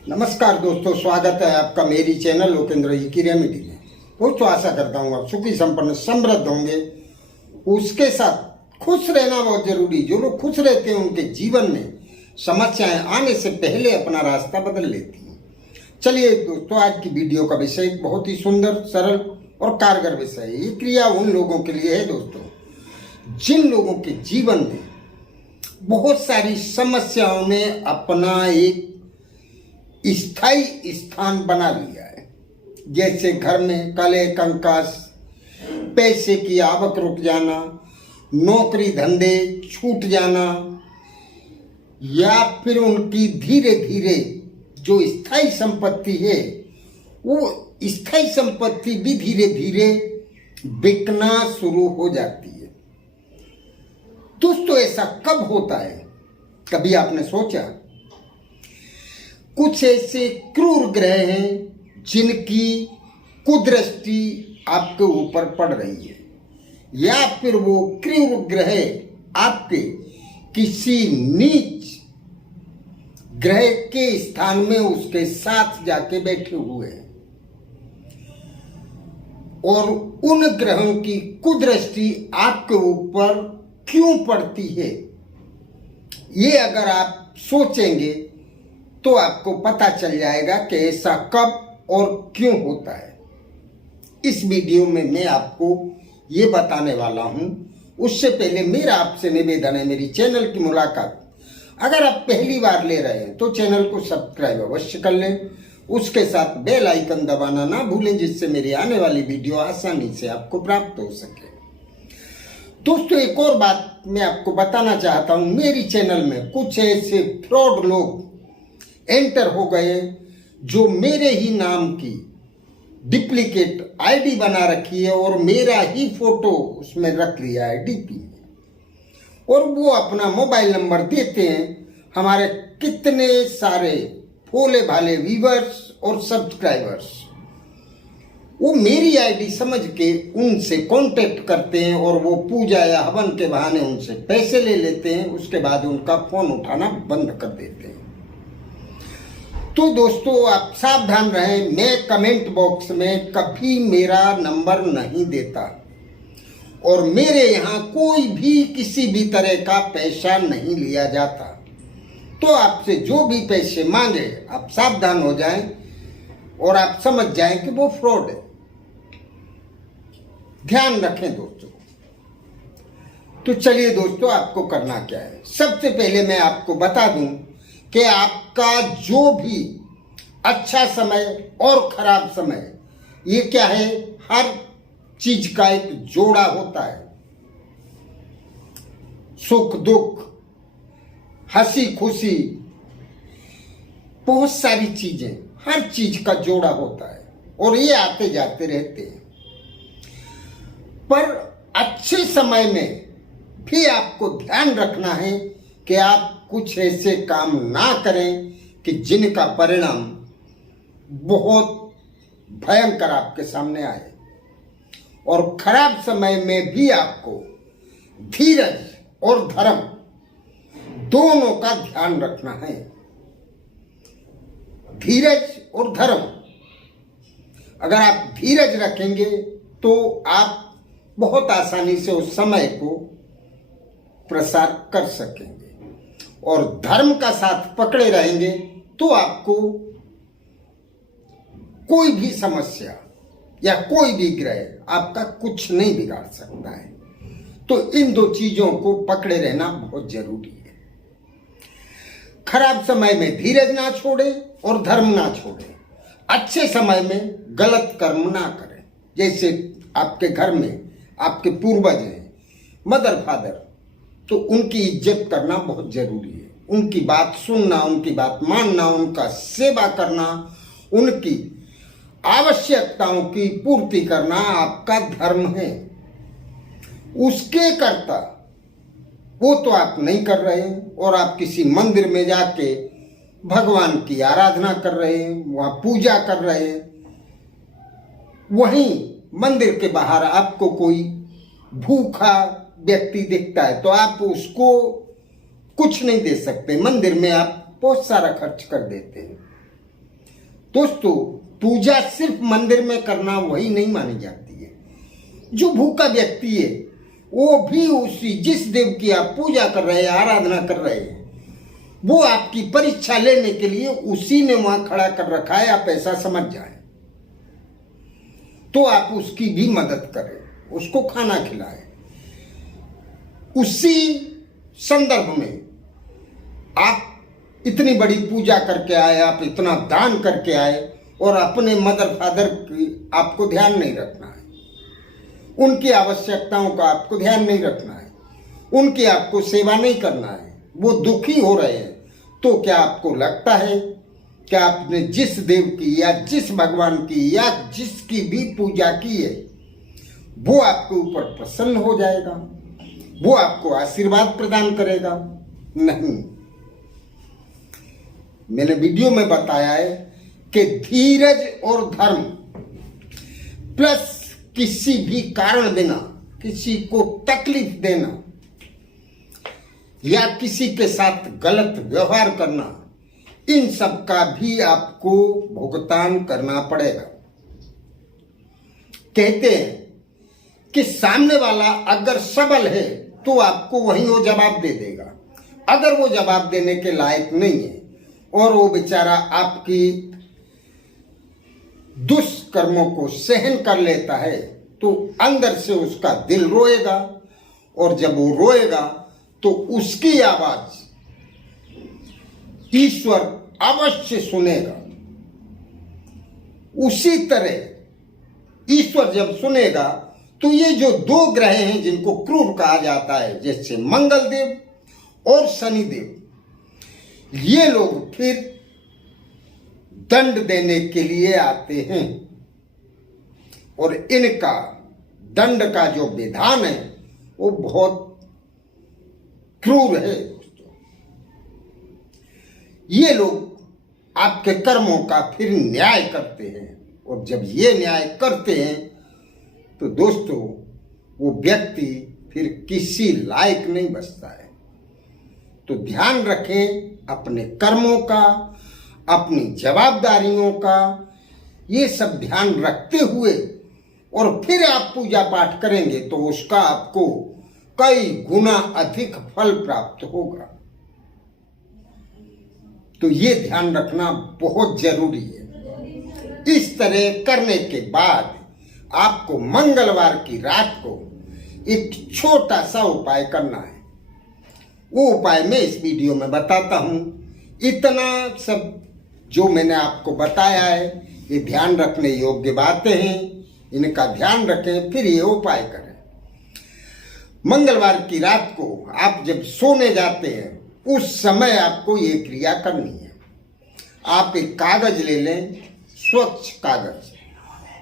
नमस्कार दोस्तों, स्वागत है आपका मेरी चैनल लोकेंद्र जी की रेमेडी में। दोस्तों, आशा करता हूँ आप सुखी संपन्न समृद्ध होंगे। उसके साथ खुश रहना बहुत जरूरी। जो लोग खुश रहते हैं उनके जीवन में समस्याएं आने से पहले अपना रास्ता बदल लेती हैं। चलिए दोस्तों, आज की वीडियो का विषय बहुत ही सुंदर, सरल और कारगर विषय है। ये क्रिया उन लोगों के लिए है दोस्तों जिन लोगों के जीवन में बहुत सारी समस्याओं ने अपना एक स्थायी स्थान बना लिया है। जैसे घर में कलह कंकास, पैसे की आवक रुक जाना, नौकरी धंधे छूट जाना, या फिर उनकी धीरे धीरे जो स्थायी संपत्ति है वो स्थायी संपत्ति भी धीरे धीरे बिकना शुरू हो जाती है। दोस्तों, ऐसा कब होता है? कभी आपने सोचा? कुछ ऐसे क्रूर ग्रह हैं जिनकी कुदृष्टि आपके ऊपर पड़ रही है, या फिर वो क्रूर ग्रह आपके किसी नीच ग्रह के स्थान में उसके साथ जाके बैठे हुए हैं, और उन ग्रहों की कुदृष्टि आपके ऊपर क्यों पड़ती है, ये अगर आप सोचेंगे तो आपको पता चल जाएगा कि ऐसा कब और क्यों होता है। इस वीडियो में मैं आपको ये बताने वाला हूं। उससे पहले मेरा आपसे निवेदन है, मेरी चैनल की मुलाकात अगर आप पहली बार ले रहे हैं तो चैनल को सब्सक्राइब अवश्य कर लें। उसके साथ बेल आइकन दबाना ना भूलें, जिससे मेरी आने वाली वीडियो आसानी से आपको प्राप्त हो सके। दोस्तों, एक और बात मैं आपको बताना चाहता हूं। मेरी चैनल में कुछ ऐसे फ्रॉड लोग एंटर हो गए जो मेरे ही नाम की डुप्लीकेट आईडी बना रखी है और मेरा ही फोटो उसमें रख लिया है डीपी में, और वो अपना मोबाइल नंबर देते हैं। हमारे कितने सारे भोले भाले व्यूअर्स और सब्सक्राइबर्स वो मेरी आईडी समझ के उनसे कांटेक्ट करते हैं, और वो पूजा या हवन के बहाने उनसे पैसे ले लेते हैं। उसके बाद उनका फोन उठाना बंद कर देते हैं। तो दोस्तों, आप सावधान रहें। मैं कमेंट बॉक्स में कभी मेरा नंबर नहीं देता, और मेरे यहाँ कोई भी किसी भी तरह का पैसा नहीं लिया जाता। तो आपसे जो भी पैसे मांगे आप सावधान हो जाएं और आप समझ जाएं कि वो फ्रॉड है। ध्यान रखें दोस्तों। तो चलिए दोस्तों, आपको करना क्या है। सबसे पहले मैं आपको बता दूं कि आपका जो भी अच्छा समय और खराब समय, ये क्या है, हर चीज का एक जोड़ा होता है। सुख दुख, हंसी खुशी, बहुत सारी चीजें, हर चीज का जोड़ा होता है, और ये आते जाते रहते हैं। पर अच्छे समय में भी आपको ध्यान रखना है कि आप कुछ ऐसे काम ना करें कि जिनका परिणाम बहुत भयंकर आपके सामने आए। और खराब समय में भी आपको धीरज और धर्म दोनों का ध्यान रखना है। धीरज और धर्म, अगर आप धीरज रखेंगे तो आप बहुत आसानी से उस समय को प्रसार कर सकेंगे, और धर्म का साथ पकड़े रहेंगे तो आपको कोई भी समस्या या कोई भी ग्रह आपका कुछ नहीं बिगाड़ सकता है। तो इन दो चीजों को पकड़े रहना बहुत जरूरी है। खराब समय में धीरज ना छोड़े और धर्म ना छोड़े। अच्छे समय में गलत कर्म ना करें। जैसे आपके घर में आपके पूर्वज हैं, मदर फादर, तो उनकी इज्जत करना बहुत जरूरी है। उनकी बात सुनना, उनकी बात मानना, उनका सेवा करना, उनकी आवश्यकताओं की पूर्ति करना आपका धर्म है। उसके कर्ता वो तो आप नहीं कर रहे हैं, और आप किसी मंदिर में जाके भगवान की आराधना कर रहे हैं, वहां पूजा कर रहे हैं। वहीं मंदिर के बाहर आपको कोई भूखा व्यक्ति दिखता है तो आप उसको कुछ नहीं दे सकते। मंदिर में आप बहुत सारा खर्च कर देते हैं। दोस्तों, पूजा सिर्फ मंदिर में करना वही नहीं मानी जाती है। जो भूखा व्यक्ति है वो भी उसी जिस देव की आप पूजा कर रहे हैं, आराधना कर रहे हैं, वो आपकी परीक्षा लेने के लिए उसी ने वहां खड़ा कर रखा है, आप ऐसा समझ जाए। तो आप उसकी भी मदद करें, उसको खाना खिलाएं। उसी संदर्भ में आप इतनी बड़ी पूजा करके आए, आप इतना दान करके आए और अपने मदर फादर की आपको ध्यान नहीं रखना है, उनकी आवश्यकताओं का आपको ध्यान नहीं रखना है, उनकी आपको सेवा नहीं करना है, वो दुखी हो रहे हैं, तो क्या आपको लगता है कि आपने जिस देव की या जिस भगवान की या जिसकी भी पूजा की है वो आपके ऊपर प्रसन्न हो जाएगा, वो आपको आशीर्वाद प्रदान करेगा? नहीं। मैंने वीडियो में बताया है कि धीरज और धर्म प्लस किसी भी कारण बिना किसी को तकलीफ देना या किसी के साथ गलत व्यवहार करना, इन सब का भी आपको भुगतान करना पड़ेगा। कहते हैं कि सामने वाला अगर सबल है तो आपको वहीं वो जवाब दे देगा, अगर वो जवाब देने के लायक नहीं है और वो बेचारा आपकी दुष्कर्मों को सहन कर लेता है, तो अंदर से उसका दिल रोएगा, और जब वो रोएगा तो उसकी आवाज ईश्वर अवश्य सुनेगा। उसी तरह ईश्वर जब सुनेगा तो ये जो दो ग्रह हैं जिनको क्रूर कहा जाता है, जैसे मंगल देव और शनि देव, ये लोग फिर दंड देने के लिए आते हैं, और इनका दंड का जो विधान है वो बहुत क्रूर है। ये लोग आपके कर्मों का फिर न्याय करते हैं, और जब ये न्याय करते हैं तो दोस्तों वो व्यक्ति फिर किसी लायक नहीं बचता है। तो ध्यान रखें अपने कर्मों का, अपनी जवाबदारियों का, ये सब ध्यान रखते हुए और फिर आप पूजा पाठ करेंगे तो उसका आपको कई गुना अधिक फल प्राप्त होगा। तो ये ध्यान रखना बहुत जरूरी है। इस तरह करने के बाद आपको मंगलवार की रात को एक छोटा सा उपाय करना है। वो उपाय मैं इस वीडियो में बताता हूं। इतना सब जो मैंने आपको बताया है ये ध्यान रखने योग्य बातें हैं, इनका ध्यान रखें फिर ये उपाय करें। मंगलवार की रात को आप जब सोने जाते हैं उस समय आपको ये क्रिया करनी है। आप एक कागज ले लें, स्वच्छ कागज,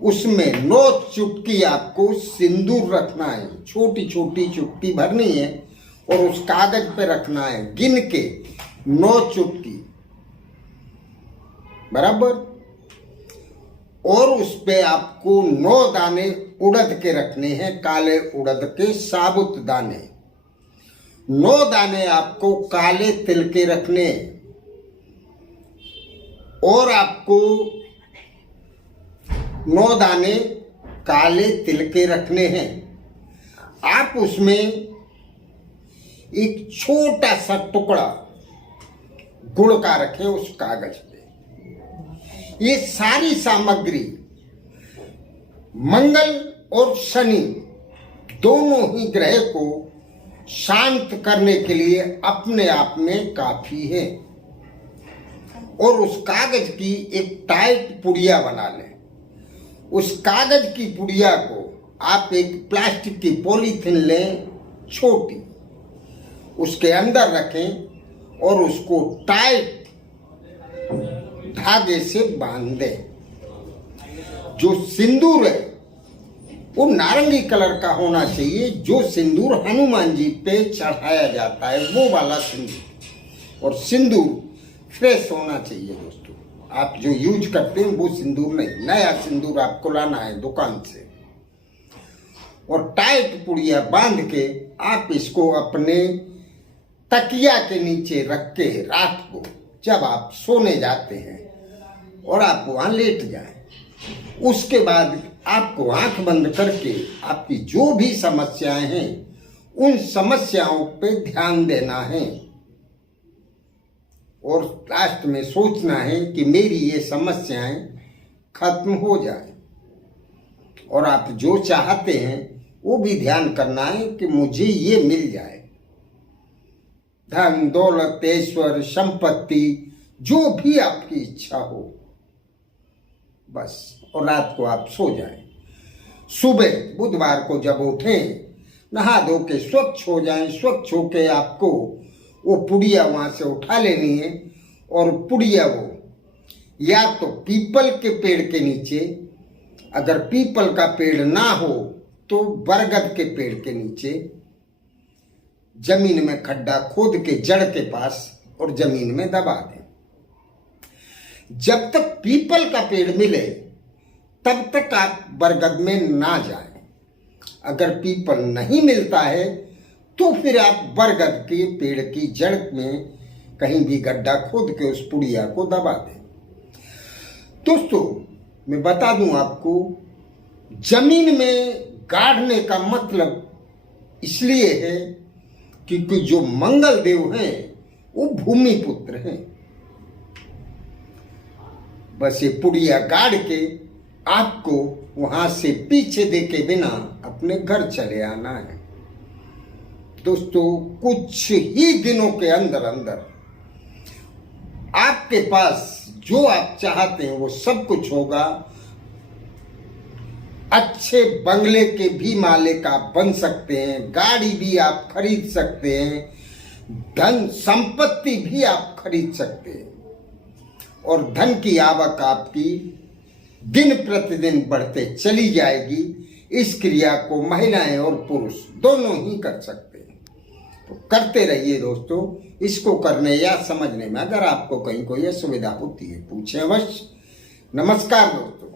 उसमें 9 चुटकी आपको सिंदूर रखना है, छोटी छोटी चुटकी भरनी है और उस कागज पे रखना है, गिन के 9 चुटकी बराबर। और उस पे आपको 9 दाने उड़द के रखने हैं, काले उड़द के साबुत दाने। 9 दाने आपको काले तिल के रखने हैं, और आपको 9 दाने काले तिल के रखने हैं। आप उसमें एक छोटा सा टुकड़ा गुड़ का रखें उस कागज पे। ये सारी सामग्री मंगल और शनि दोनों ही ग्रह को शांत करने के लिए अपने आप में काफी है। और उस कागज की एक टाइट पुड़िया बना लें। उस कागज की पुड़िया को आप एक प्लास्टिक की पॉलीथिन लें छोटी, उसके अंदर रखें और उसको टाइट धागे से बांध दें। जो सिंदूर है वो नारंगी कलर का होना चाहिए, जो सिंदूर हनुमान जी पे चढ़ाया जाता है वो वाला सिंदूर। और सिंदूर फ्रेश होना चाहिए दोस्तों, आप जो यूज करते हैं वो सिंदूर नहीं, नया सिंदूर आपको लाना है दुकान से। और टाइट पुड़िया बांध के आप इसको अपने तकिया के नीचे रख के रात को जब आप सोने जाते हैं और आप वहां लेट जाएं। उसके बाद आपको आंख बंद करके आपकी जो भी समस्याएं हैं उन समस्याओं पे ध्यान देना है और लास्ट में सोचना है कि मेरी ये समस्याएं खत्म हो जाए। और आप जो चाहते हैं वो भी ध्यान करना है कि मुझे ये मिल जाए, धन दौलत ऐश्वर्य संपत्ति जो भी आपकी इच्छा हो, बस। और रात को आप सो जाएं। सुबह बुधवार को जब उठें, नहा धो के स्वच्छ हो जाएं। स्वच्छ होके आपको वो पुड़िया वहां से उठा लेनी है और पुड़िया वो या तो पीपल के पेड़ के नीचे, अगर पीपल का पेड़ ना हो तो बरगद के पेड़ के नीचे जमीन में खड्डा खोद के जड़ के पास और जमीन में दबा दें। जब तक पीपल का पेड़ मिले तब तक आप बरगद में ना जाएं। अगर पीपल नहीं मिलता है तो फिर आप बरगद के पेड़ की जड़ में कहीं भी गड्ढा खोद के उस पुड़िया को दबा दें। दोस्तों, मैं बता दूं आपको, जमीन में गाड़ने का मतलब इसलिए है क्योंकि जो मंगल देव हैं वो भूमि पुत्र हैं। बस ये पुड़िया गाड़ के आपको वहां से पीछे देखे बिना अपने घर चले आना है। दोस्तों, कुछ ही दिनों के अंदर अंदर आपके पास जो आप चाहते हैं वो सब कुछ होगा। अच्छे बंगले के भी मालिक आप बन सकते हैं, गाड़ी भी आप खरीद सकते हैं, धन संपत्ति भी आप खरीद सकते हैं और धन की आवक आपकी दिन प्रतिदिन बढ़ते चली जाएगी। इस क्रिया को महिलाएं और पुरुष दोनों ही कर सकते हैं। तो करते रहिए दोस्तों। इसको करने या समझने में अगर आपको कहीं कोई असुविधा होती है पूछें अवश्य। नमस्कार दोस्तों।